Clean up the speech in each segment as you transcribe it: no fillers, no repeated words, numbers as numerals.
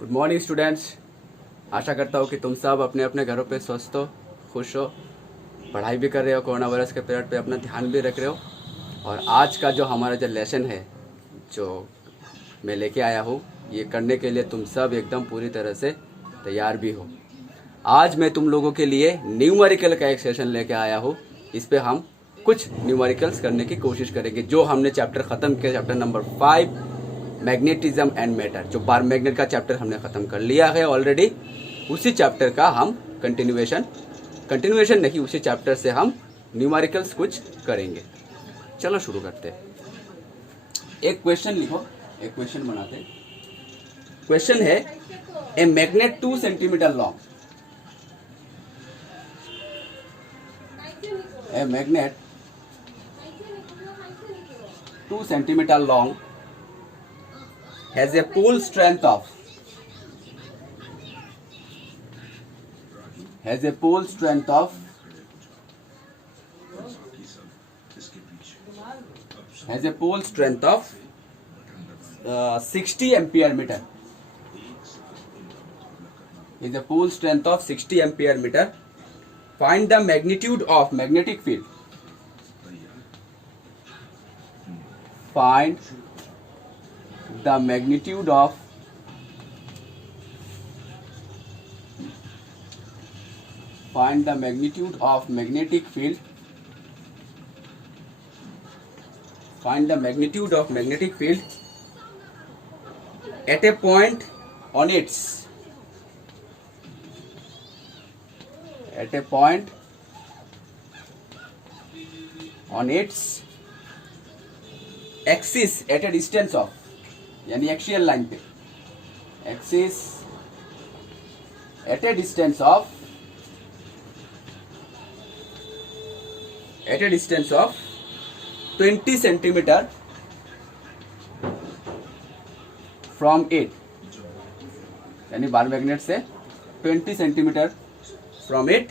Good morning students. आशा करता हूँ कि तुम सब अपने अपने घरों पे स्वस्थ हो, खुश हो, पढ़ाई भी कर रहे हो, कोरोना वायरस के पीरियड पे अपना ध्यान भी रख रहे हो। और आज का जो हमारा जो लेसन है जो मैं लेके आया हूँ, ये करने के लिए तुम सब एकदम पूरी तरह से तैयार भी हो। आज मैं तुम लोगों के लिए न्यूमेरिकल का एक सेशन लेके आया हूँ। इस पे हम कुछ न्यूमेरिकल्स करने की कोशिश करेंगे। जो हमने चैप्टर ख़त्म किया, chapter number 5 magnetism and matter, जो बार मैग्नेट का चैप्टर हमने ख़त्म कर लिया है ऑलरेडी, उसी चैप्टर का हम कंटिन्यूएशन नहीं, उसी चैप्टर से हम न्यूमेरिकल्स कुछ करेंगे। चलो शुरू करते हैं। एक क्वेश्चन लिखो, एक क्वेश्चन बनाते हैं। क्वेश्चन है a magnet 2 centimetre long, a magnet 2 centimeter long has a pole strength of has a pole strength of 60 ampere meter, is a pole strength of 60 ampere meter. Find the magnitude of magnetic field. Find the magnitude of magnetic field. Find the magnitude of magnetic field at a point on its axis at A distance of, यानी axial line पे, axis at A distance of 20 centimetre from it, यानी bar magnet से 20 centimetre from it.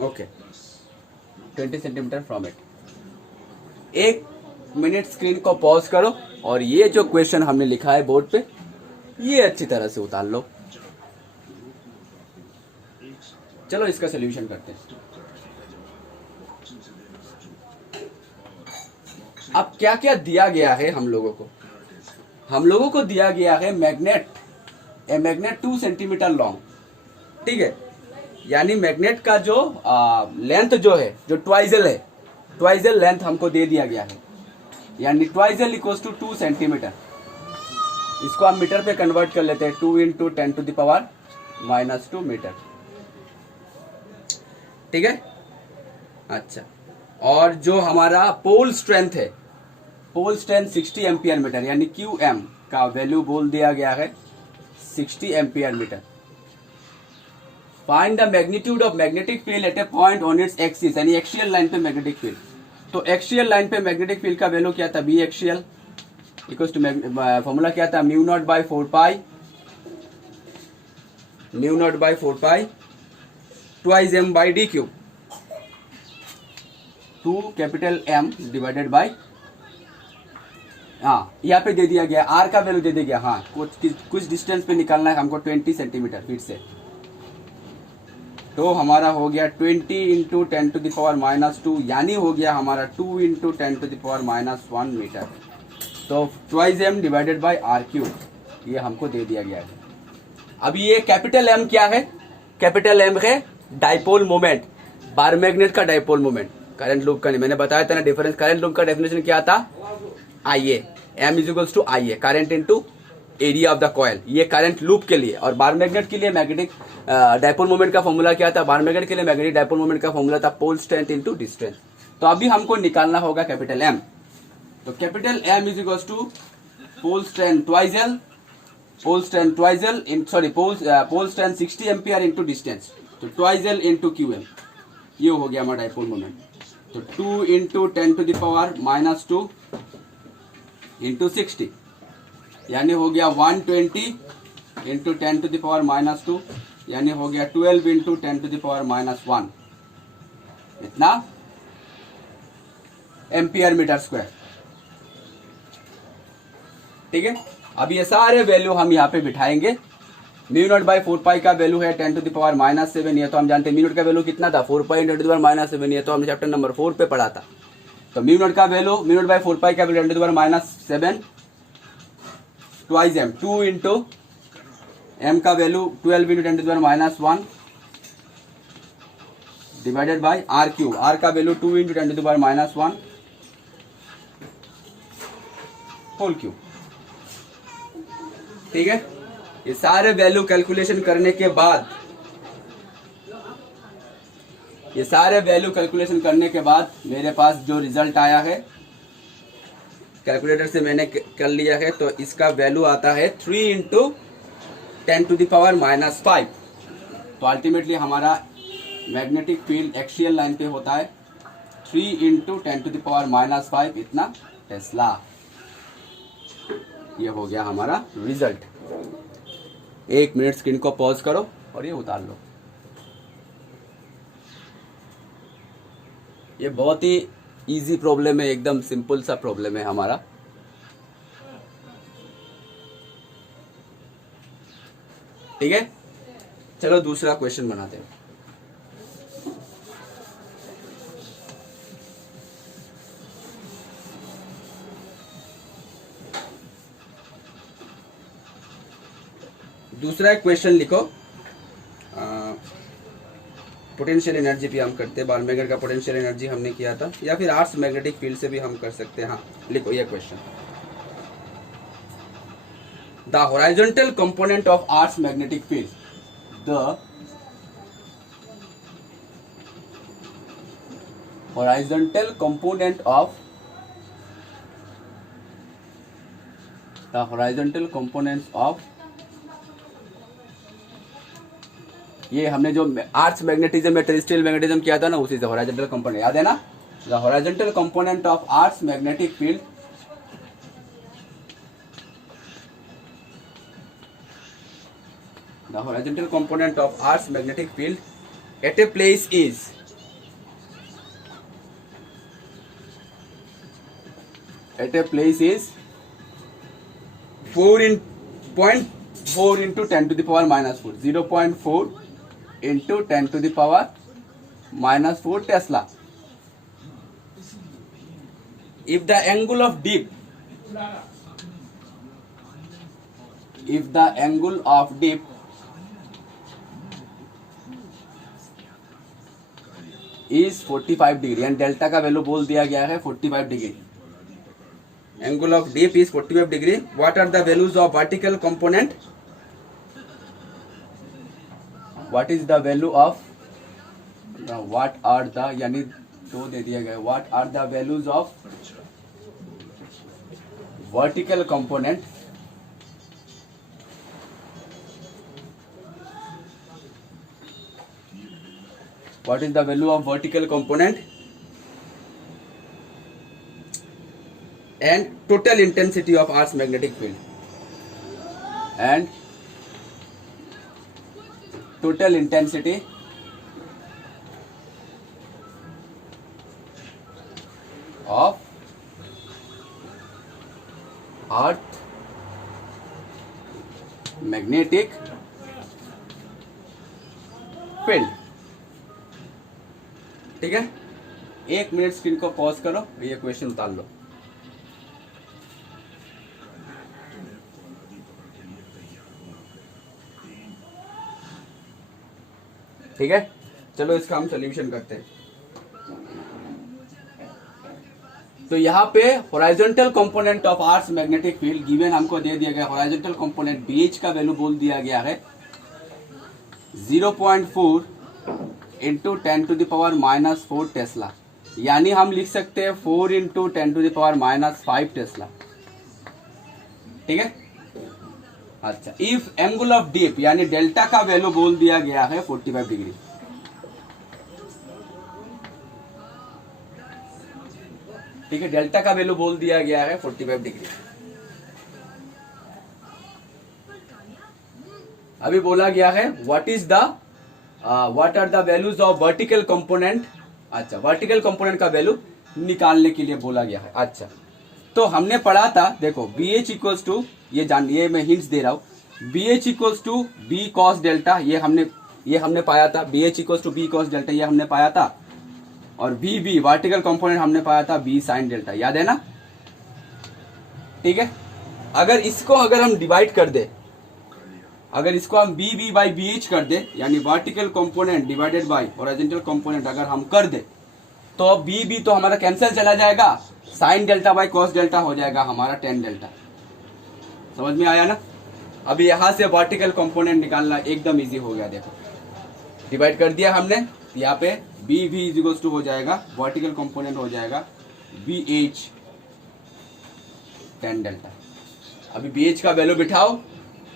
Okay, 20 centimetre from it. एक minute screen को pause करो और ये जो क्वेश्चन हमने लिखा है बोर्ड पे, ये अच्छी तरह से उतार लो। चलो इसका सोल्यूशन करते हैं। अब क्या क्या दिया गया है हम लोगों को दिया गया है मैग्नेट 2 सेंटीमीटर लॉन्ग, ठीक है। यानी मैग्नेट का जो लेंथ जो है, जो ट्वाइजल है, ट्वाइजल लेंथ हमको दे दिया गया है, यानी ट्वाइजल इक्वल्स टू 2 सेंटीमीटर। इसको हम मीटर पे कन्वर्ट कर लेते हैं, 2 × 10⁻⁻2 मीटर, ठीक है। अच्छा, और जो हमारा पोल स्ट्रेंथ है, पोल स्ट्रेंथ 60 एम्पियर मीटर, यानी QM का वैल्यू बोल दिया गया है 60 ampere metre. Find the magnitude of magnetic field at a point on its axis, यानी एक्सियल लाइन पे मैग्नेटिक फील्ड। तो एक्सियल लाइन पे मैग्नेटिक फील्ड का वैल्यू क्या था, B axial equals to, formula क्या था, μ0/4π twice m/d³, 2 capital M divided by, हाँ यहाँ पे दे दिया गया आर का वैल्यू दे दिया गया, हाँ कुछ डिस्टेंस पे निकालना है हमको 20 सेंटीमीटर फिर से। तो हमारा हो गया 20 × 10⁻⁻2, यानी हो गया हमारा 2 × 10⁻⁻1 मीटर। तो twice m divided by r³, ये हमको दे दिया गया है। अब ये कैपिटल M क्या है, कैपिटल M है डाइपोल मोमेंट, बार मैग्नेट का डाइपोल मोमेंट। करंट लूप का नहीं, मैंने बताया था ना डिफरेंस, करंट लूप का डेफिनेशन क्या था, IA, M equals to IA, current into area of the coil, ये करंट लूप के लिए। और बार मैग्नेट के लिए मैग्नेटिक डाइपोल मोमेंट का फॉर्मूला क्या था, बार मैग्नेट के लिए मैग्नेटिक डाइपोल मोमेंट का फॉर्मूला था पोल स्ट्रेंथ इनटू डिस्टेंस। तो अभी हमको निकालना होगा कैपिटल M। तो capital M equals to pole strength twice l, pole strength 60 ampere into distance, तो ट्वाइजल इनटू QM, ये हो गया हमारा डाइपोल मोमेंट। तो 2 × 10⁻⁻2 इंटू 60, यानी हो गया 120 × 10⁻⁻2, यानी हो गया 12 × 10⁻⁻1, इतना एम्पियर मीटर स्क्वायर। ठीक है, अब ये सारे वैल्यू हम यहाँ पे बिठाएंगे। म्यू नॉट बाई 4 पाई का वैल्यू है 10 टू द पावर -7, ये तो हम जानते हैं। म्यू नॉट का वैल्यू कितना था, 4 पाई 10 टू द पावर -7, ये तो हमने चैप्टर नंबर 4 पे पढ़ा था। तो म्यू नॉट का value, mu naught by 4 pi का value 10 to the power -7 twice m, 2 into m का value 12 into 10 to the power -1 divided by r cube, r का value 2 into 10 to the power -1 whole cube. ठीक है, ये सारे value calculation करने के बाद, ये सारे वैल्यू कैलकुलेशन करने के बाद मेरे पास जो रिजल्ट आया है कैलकुलेटर से मैंने कर लिया है, तो इसका वैल्यू आता है 3 इंटू 10 टू द पावर -5। तो अल्टीमेटली हमारा मैग्नेटिक फील्ड एक्सियल लाइन पे होता है 3 इंटू 10 टू द पावर -5 इतना टेस्ला। ये हो गया हमारा रिजल्ट। 1 मिनट स्क्रीन को पॉज करो और ये उतार लो। ये बहुत ही इजी प्रॉब्लम है, एकदम सिंपल सा प्रॉब्लम है हमारा। ठीक है, चलो दूसरा क्वेश्चन बनाते हैं। दूसरा क्वेश्चन लिखो, पोटेंशियल एनर्जी भी हम करते हैं, बालमेगर का पोटेंशियल एनर्जी हमने किया था, या फिर आर्ट्स मैग्नेटिक फील्ड से भी हम कर सकते हैं। हाँ लिखो ये question, the horizontal component of earth's magnetic field, the horizontal component of, the horizontal components of, ये हमने जो आर्ट्स मैग्नेटिज्म में टेरेस्ट्रियल मैग्नेटिज्म किया था ना, उसी से हॉरिजॉन्टल कंपोनेंट याद है ना। The horizontal component of earth's magnetic field, the horizontal component of earth's magnetic field at a place is, at a place is 4 into 10 to the power -4, 0.4 into 10 to the power -4 Tesla. If the angle of dip, if the angle of dip is 45 degree, and delta का value बोल दिया गया है 45 degree, angle of dip is 45 degree, what are the values of vertical component, what is the value of, what are the, यानी दो दे दिया गया, what are the values of vertical component, what is the value of vertical component and total intensity of Earth's magnetic field, and total intensity of Earth magnetic field. ठीक है, 1 minute screen को pause करो, ये question उतार लो। ठीक है, चलो इसका हम सोल्यूशन करते हैं। तो यहाँ पे horizontal component of earth's magnetic field given हमको दे दिया गया, हॉरिजॉन्टल कंपोनेंट BH का वैल्यू बोल दिया गया है 0.4 into 10 to the power -4 tesla, यानी हम लिख सकते हैं 4 into 10 to the power -5 tesla. ठीक है, अच्छा, इफ एंगल ऑफ डिप यानी डेल्टा का वैल्यू बोल दिया गया है 45 डिग्री। ठीक है, डेल्टा का वैल्यू बोल दिया गया है 45 डिग्री। अभी बोला गया है what are the values of vertical component. अच्छा, वर्टिकल कंपोनेंट का वैल्यू निकालने के लिए बोला गया है। अच्छा, तो हमने पढ़ा था, देखो बी एच इक्वल्स टू, ये मैं हिंट्स दे रहा हूँ, B H equals to B cos delta, ये हमने पाया था, B H equals to B cos delta ये हमने पाया था, और बी वर्टिकल कंपोनेंट हमने पाया था बी साइन डेल्टा, याद है ना? ठीक है, अगर हम डिवाइड कर दे, अगर इसको हम बी बाई बी एच कर दे, यानी vertical component divided by horizontal component अगर हम कर दे, तो बी तो हमारा कैंसिल चला जाएगा, sine delta by cos delta हो जाएगा हमारा टेन डेल्टा। समझ में आया ना? अभी यहां से वर्टिकल कंपोनेंट निकालना एकदम इजी हो गया। देखो डिवाइड कर दिया हमने, यहाँ पे बी इज इक्वल्स टू हो जाएगा, वर्टिकल कंपोनेंट हो जाएगा बी एच टेन डेल्टा। अभी बी एच का वैल्यू बिठाओ,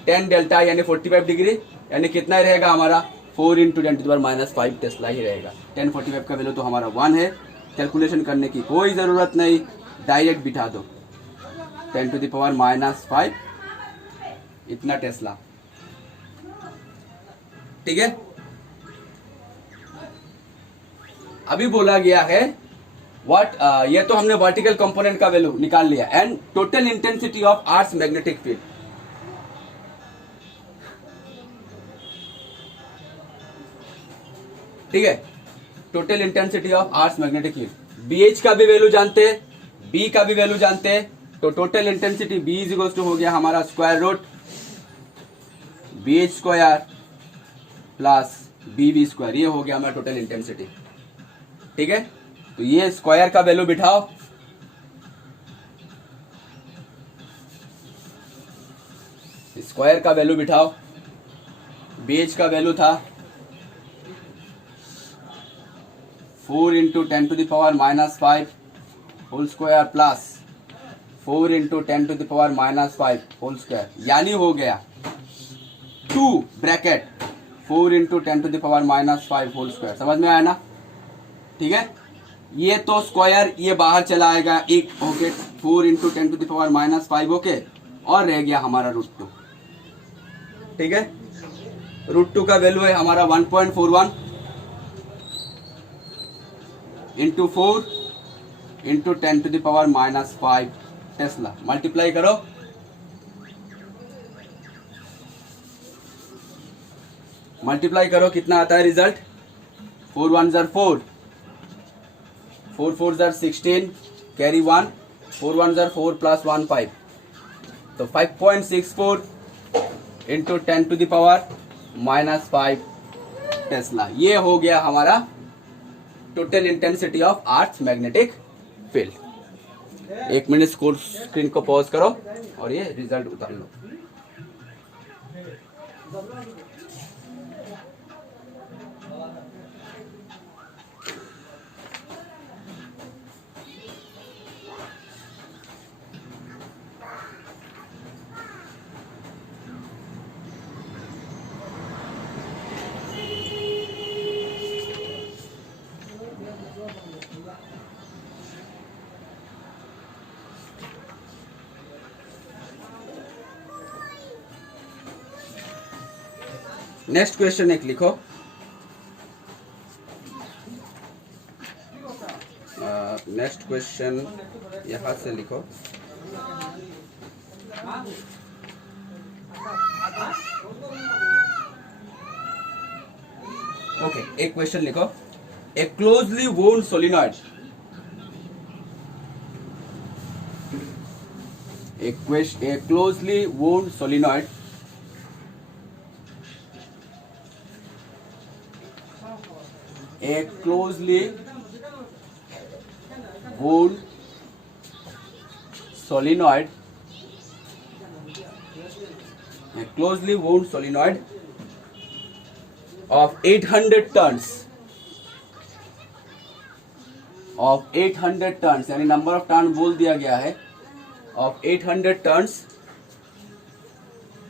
10 डेल्टा यानी 45 डिग्री, यानी कितना ही रहेगा हमारा 4 इंटू 10⁻⁵ टेस्ला ही रहेगा। 1045 का वैल्यू तो हमारा 1 है, कैलकुलेशन करने की कोई ज़रूरत नहीं, डायरेक्ट बिठा दो 10⁻⁵ इतना टेस्ला। ठीक है, अभी बोला गया है ये तो हमने वर्टिकल कंपोनेंट का वैल्यू निकाल लिया, and total intensity of earth's magnetic field. ठीक है, total intensity of earth's magnetic field, B H का भी वैल्यू जानते हैं, बी का भी वैल्यू जानते हैं, तो total intensity B is equal to हो गया हमारा square root B H square plus B square, ये हो गया हमारा टोटल इंटेंसिटी। ठीक है, तो ये स्क्वायर का वैल्यू बिठाओ, स्क्वायर का वैल्यू बिठाओ, बी एच का वैल्यू था 4 into 10⁻⁵ whole square plus 4 into 10⁻⁵ whole square, यानी हो गया 2 ब्रैकेट 4 इंटू 10⁻⁵ होल स्क्वायर। समझ में आया ना? ठीक है, ये तो स्क्वायर ये बाहर चला आएगा, एक ओके 4 इंटू 10⁻⁵ ओके, और रह गया हमारा √2। ठीक है, √2 का वैल्यू है हमारा 1.41 इंटू 4 इंटू 10⁻⁵ टेस्ला। मल्टीप्लाई करो, मल्टीप्लाई करो, कितना आता है रिजल्ट? 4 1 ज़र 4, 4 4 ज़र 16, कैरी 1, 4 1 ज़र 4 प्लस 1 5, तो 5.64 इंटू 10⁻⁵ टेस्ला। ये हो गया हमारा total intensity of earth's magnetic field. एक मिनट स्क्रीन को पॉज करो और ये रिजल्ट उतार लो। नेक्स्ट क्वेश्चन एक लिखो, नेक्स्ट क्वेश्चन यहां से लिखो। ओके, एक क्वेश्चन लिखो, a closely wound solenoid, a closely wound solenoid a closely wound solenoid, a closely wound solenoid of 800 tons, यानी नंबर ऑफ टन बोल दिया गया है, of 800 tons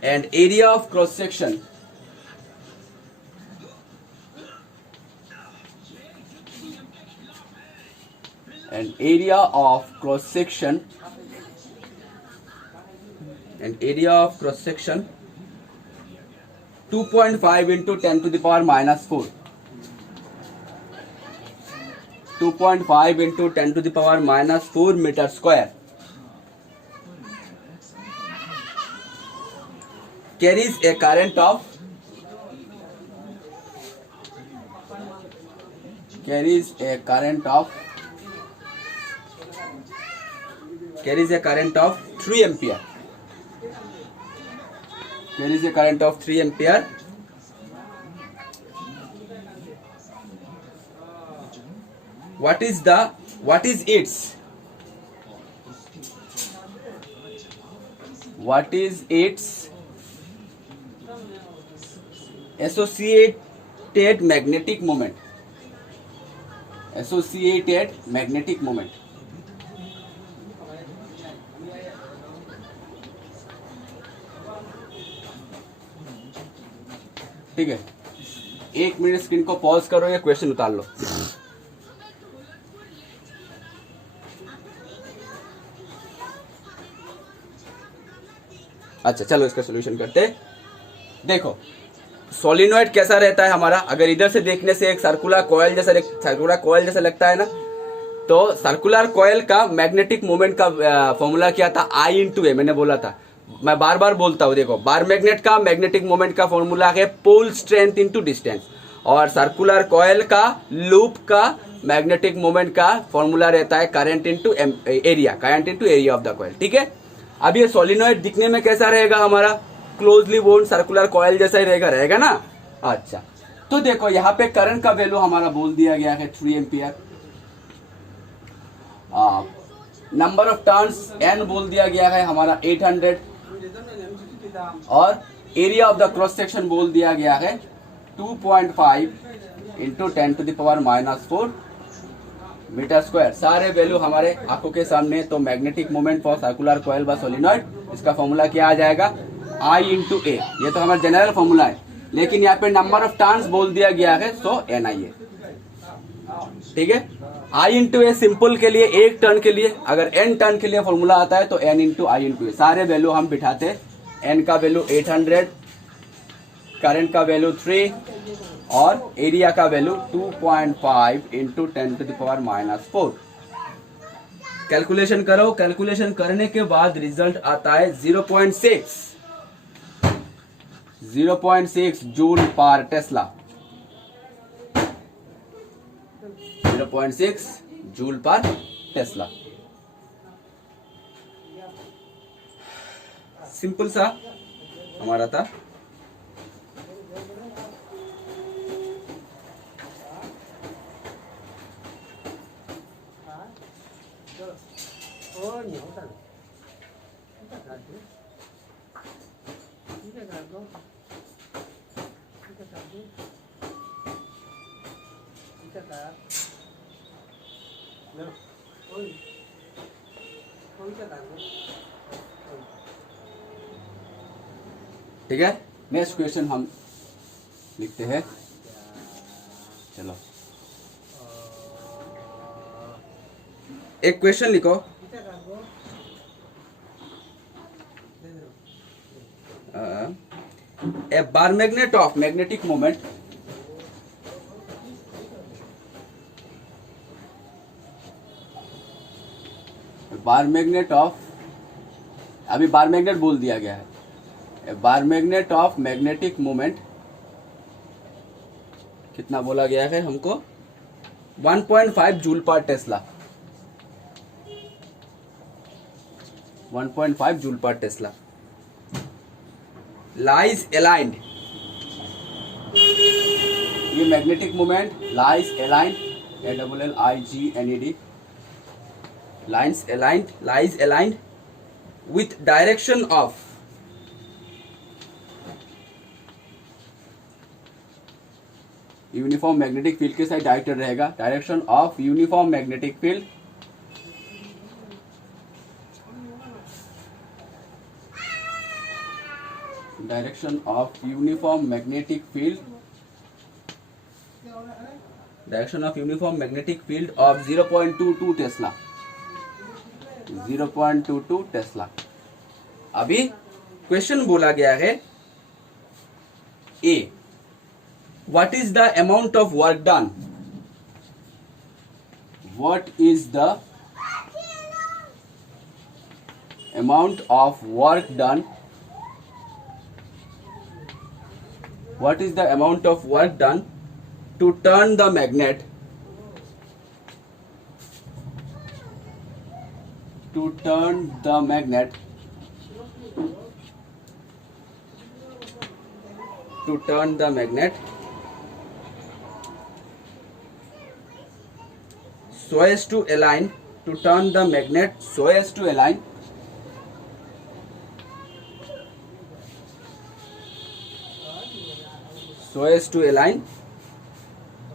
and area of cross section and area of cross section 2.5 into 10⁻⁻4, 2.5 into 10⁻⁻4 metre square, carries a current of carries a current of 3 ampere. Carries a current of 3 ampere. What is its associated magnetic moment? Associated magnetic moment. ठीक है, 1 minute screen को pause करो या question उतार लो. अच्छा चलो इसका solution करते. देखो सोलिनॉइड कैसा रहता है हमारा. अगर इधर से देखने से एक सर्कुलर कॉइल जैसा लगता है ना, तो सर्कुलर कॉइल का मैग्नेटिक मोमेंट का फॉर्मूला क्या था? I इंटू ए. मैंने बोला था, मैं बार बार बोलता हूँ. देखो बार मैग्नेट का मैग्नेटिक मोमेंट का फॉर्मूला है पोल स्ट्रेंथ इंटू डिस्टेंस, और सर्कुलर कॉइल का लूप का मैग्नेटिक मोमेंट का फॉर्मूला रहता है current into area of the coil. ठीक है. अब ये सोलिनॉइड दिखने में कैसा रहेगा हमारा? क्लोजली बोन्ड सर्कुलर कॉइल जैसा ही रहेगा ना. अच्छा, तो देखो यहाँ पे करंट का वैल्यू हमारा बोल दिया गया है 3 ampere. Number of turns n बोल दिया गया है हमारा 800, और area of the cross section बोल दिया गया है 2.5 इंटू 10⁻⁻⁴ मीटर स्क्वायर. सारे वैल्यू हमारे आंखों के सामने. तो magnetic moment for circular coil बा सोलिनॉइड, इसका फॉर्मूला क्या आ जाएगा? I इंटू ए. ये तो हमारा जनरल फॉर्मूला है, लेकिन यहाँ पे नंबर ऑफ टर्न्स बोल दिया गया है, सो NI है. ठीक है. I इंटू ए सिंपल के लिए, एक टर्न के लिए. अगर n टर्न के लिए फॉर्मूला आता है तो n इंटू I इंटू ए. सारे वैल्यू हम बिठाते. n का वैल्यू 800, करंट का वैल्यू 3, और एरिया का वैल्यू 2.5 इंटू 10⁻⁻⁴. कैलकुलेशन करो. कैलकुलेशन करने के बाद रिजल्ट आता है 0.6 जूल पर टेस्ला. 0.6 जूल पर टेस्ला. सिंपल सा हमारा था. ठीक है. नेक्स्ट क्वेश्चन हम लिखते हैं. चलो एक क्वेश्चन लिखो. A bar magnet of magnetic moment अभी बार मैग्नेट बोल दिया गया है. A bar magnet of magnetic moment कितना बोला गया है हमको? 1.5 जूल पर टेस्ला. 1.5 जूल पर टेस्ला. lies aligned. ये magnetic moment lies aligned, ALLIGNED, lies aligned with direction of uniform magnetic field के साथ डायरेक्टेड रहेगा. Direction of uniform magnetic field direction of uniform magnetic field of 0.22 Tesla. 0.22 tesla. अभी question बोला गया है A, what is the amount of work done? What is the amount of work done what is the amount of work done to turn the magnet so as to align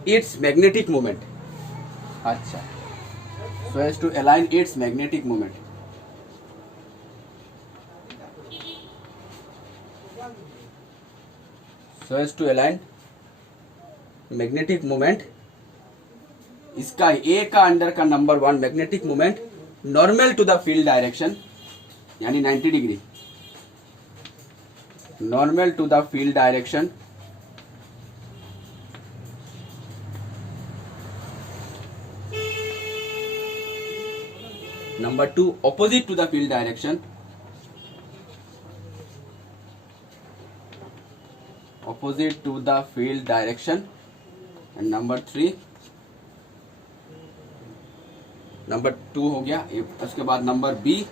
its magnetic moment. अच्छा, so as to align its magnetic moment. So as to align magnetic moment, इसका ए का under का number 1 magnetic moment normal to the field direction यानी 90 degree, normal to the field direction, number 2 opposite to the field direction, opposite to the field direction, and number 2 हो गया। उसके बाद number B,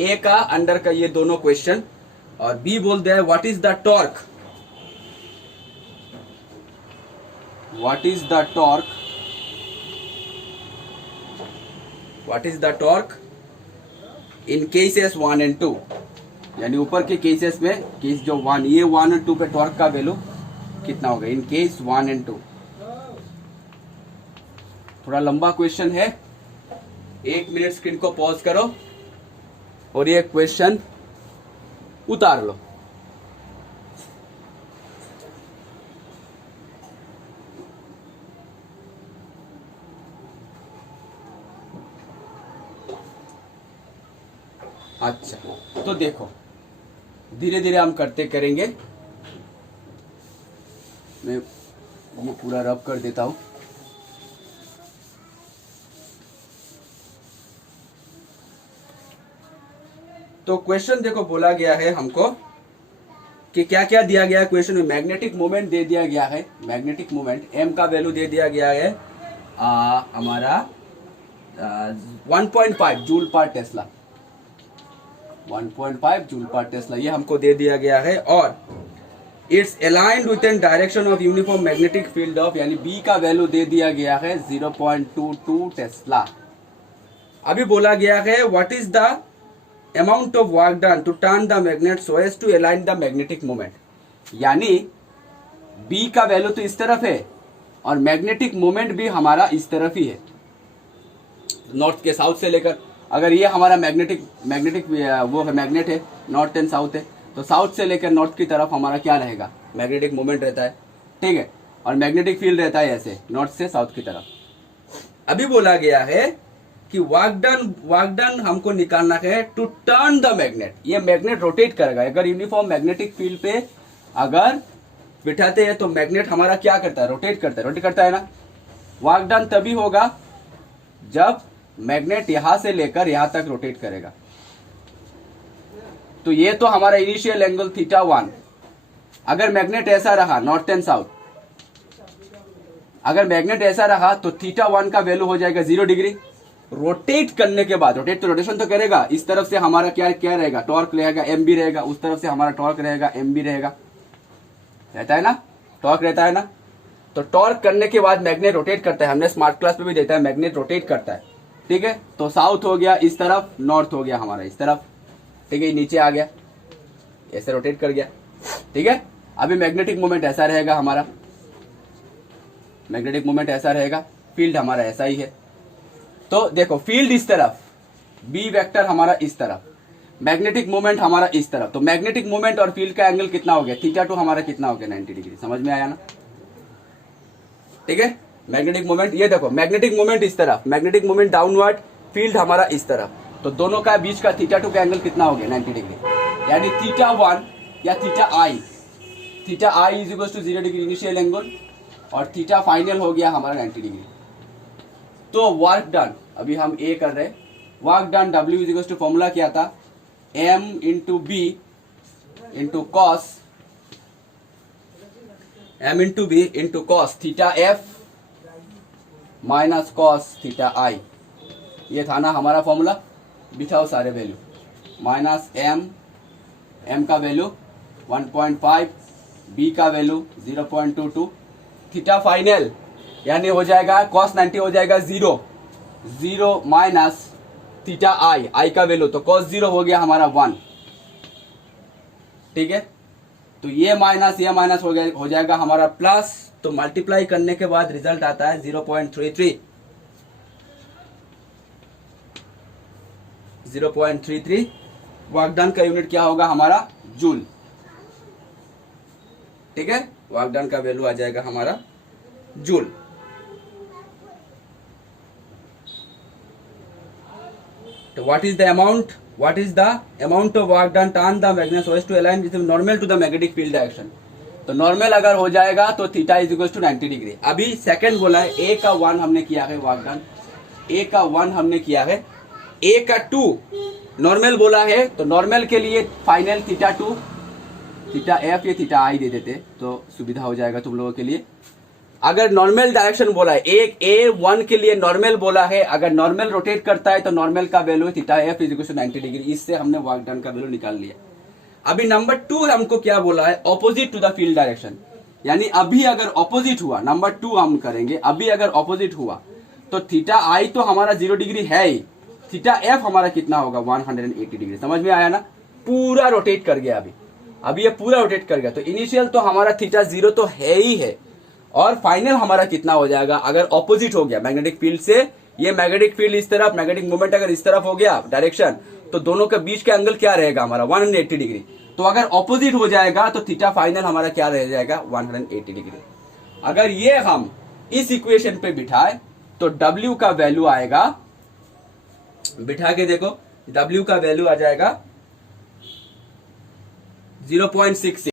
ए का under का ये दोनों क्वेश्चन, और बी बोलते हैं what is the torque, in cases 1 and 2, यानी ऊपर के केसेस में केस जो 1 ये 1 और 2 पे टॉर्क का वैल्यू कितना होगा इन केस 1 एंड 2। थोड़ा लंबा क्वेश्चन है, 1 मिनट स्क्रीन को पॉज करो और ये क्वेश्चन उतार लो। अच्छा, तो देखो धीरे धीरे हम करते करेंगे, मैं ये पूरा रब कर देता हूं। तो क्वेश्चन देखो बोला गया है हमको कि क्या क्या दिया गया है क्वेश्चन में। मैग्नेटिक मोमेंट दे दिया गया है, मैग्नेटिक मोमेंट एम का वैल्यू दे दिया गया है हमारा 1.5 जूल पर टेस्ला, 1.5 जूल पर टेस्ला ये हमको दे दिया गया है, और it's aligned with an direction of uniform magnetic field of, यानी बी का वैल्यू दे दिया गया है 0.22 टेस्ला। अभी बोला गया है what is the amount of work done to turn the magnet so as to align the magnetic moment, यानी बी का वैल्यू तो इस तरफ है और मैग्नेटिक मोमेंट भी हमारा इस तरफ ही है, नॉर्थ के साउथ से लेकर। अगर ये हमारा मैग्नेटिक वो है, मैग्नेट है, नॉर्थ एंड साउथ है, तो साउथ से लेकर नॉर्थ की तरफ हमारा क्या रहेगा, मैग्नेटिक मोमेंट रहता है, ठीक है, और मैग्नेटिक फील्ड रहता है ऐसे नॉर्थ से साउथ की तरफ। अभी बोला गया है कि वर्क डन हमको निकालना है टू टर्न द मैग्नेट, ये मैग्नेट रोटेट करेगा। अगर यूनिफॉर्म मैग्नेटिक फील्ड पे अगर बिठाते हैं तो मैग्नेट हमारा क्या करता है, रोटेट करता है ना। वर्क डन तभी होगा जब मैग्नेट यहां से लेकर यहां तक रोटेट करेगा। तो ये तो हमारा इनिशियल एंगल θ1, अगर मैग्नेट ऐसा रहा नॉर्थ एंड साउथ, अगर मैग्नेट ऐसा रहा तो θ1 का वैल्यू हो जाएगा 0 डिग्री। रोटेट करने के बाद, रोटेशन तो करेगा, इस तरफ से हमारा क्या रहेगा, टॉर्क रहेगा, एम बी रहेगा, उस तरफ से हमारा टॉर्क रहेगा, एम बी रहेगा, रहता है ना, टॉर्क रहता है ना। तो टॉर्क करने के बाद मैग्नेट रोटेट करता है, हमने स्मार्ट क्लास पे भी देखा है, मैग्नेट रोटेट करता है, ठीक है। तो साउथ हो गया इस तरफ, नॉर्थ हो गया हमारा इस तरफ, ठीक है, नीचे आ गया, ऐसे रोटेट कर गया, ठीक है। अभी मैग्नेटिक मोमेंट ऐसा रहेगा हमारा, मैग्नेटिक मोमेंट ऐसा रहेगा, फील्ड हमारा ऐसा ही है। तो देखो फील्ड इस तरफ, बी वेक्टर हमारा इस तरफ, मैग्नेटिक मोमेंट हमारा इस तरफ, तो मैग्नेटिक मोमेंट और फील्ड का एंगल कितना हो गया, θ2 हमारा कितना हो गया, 90 डिग्री। समझ में आया ना, ठीक है। मैग्नेटिक मोमेंट, ये देखो मैग्नेटिक मोमेंट इस तरफ, मैग्नेटिक मोमेंट डाउनवर्ड, फील्ड हमारा इस तरफ, तो दोनों का बीच का θ2 का एंगल कितना हो गया, 90 डिग्री। यानी θ1 या θi is equal to 0 degree initial angle, और θ फाइनल हो गया हमारा 90 डिग्री। तो वर्क डन, अभी हम ए कर रहे हैं, work done W is equal to formula क्या था, m into B into cos m into B into cos theta F minus cos theta I. ये था ना हमारा फॉर्मूला, बिठाओ सारे वैल्यू। माइनस m का वैल्यू 1.5, b का वैल्यू 0.22, थीटा फाइनल यानी हो जाएगा cos 90 हो जाएगा 0 माइनस थीटा आई का वैल्यू, तो cos 0 हो गया हमारा 1। ठीक है, तो ये माइनस हो जाएगा हमारा प्लस, तो मल्टीप्लाई करने के बाद रिजल्ट आता है 0.33। 0.33 वर्क डन का यूनिट क्या होगा हमारा? जूल। ठीक है, वर्क डन का वैल्यू आ जाएगा हमारा जूल। तो what is the amount of work done turn the magnet so as to align with normal to the magnetic field direction. तो नॉर्मल अगर हो जाएगा तो theta is equal to 90 degree. अभी सेकंड बोला है, ए का 1 हमने किया है वर्क डन, ए का 1 हमने किया है, ए का 2 नॉर्मल बोला है, तो नॉर्मल के लिए फाइनल थीटा 2 थीटा एफ या थीटा आई दे देते तो सुविधा हो जाएगा तुम लोगों के लिए। अगर नॉर्मल डायरेक्शन बोला है, एक A1 के लिए नॉर्मल बोला है, अगर नॉर्मल रोटेट करता है तो नॉर्मल का value theta F is equal to 90 degree. इससे हमने वर्क डन का वैल्यू निकाल लिया। अभी नंबर 2 हमको क्या बोला है? Opposite to the field direction, यानी अभी अगर ऑपोजिट हुआ, नंबर 2 हम करेंगे, अभी अगर ऑपोजिट हुआ तो थीटा आई तो हमारा 0 डिग्री है ही, थीटा एफ हमारा कितना होगा? 180 डिग्री। समझ में आया ना? पूरा रोटेट कर गया। अभी ये पूरा रोटेट कर गया, तो इनिशियल तो हमारा थीटा 0 तो है ही है, और फाइनल हमारा कितना हो जाएगा अगर ऑपोजिट हो गया मैग्नेटिक फील्ड से? ये मैग्नेटिक फील्ड इस तरफ, मैग्नेटिक मूवमेंट अगर इस तरफ हो गया डायरेक्शन, तो दोनों के बीच के एंगल क्या रहेगा हमारा? 180 डिग्री। तो अगर ऑपोजिट हो जाएगा तो थीटा फाइनल हमारा क्या रह जाएगा? 180 डिग्री। अगर ये हम इस इक्वेशन पे बिठाए तो W का वैल्यू आएगा, बिठा के देखो, W का वैल्यू आ जाएगा 0.66।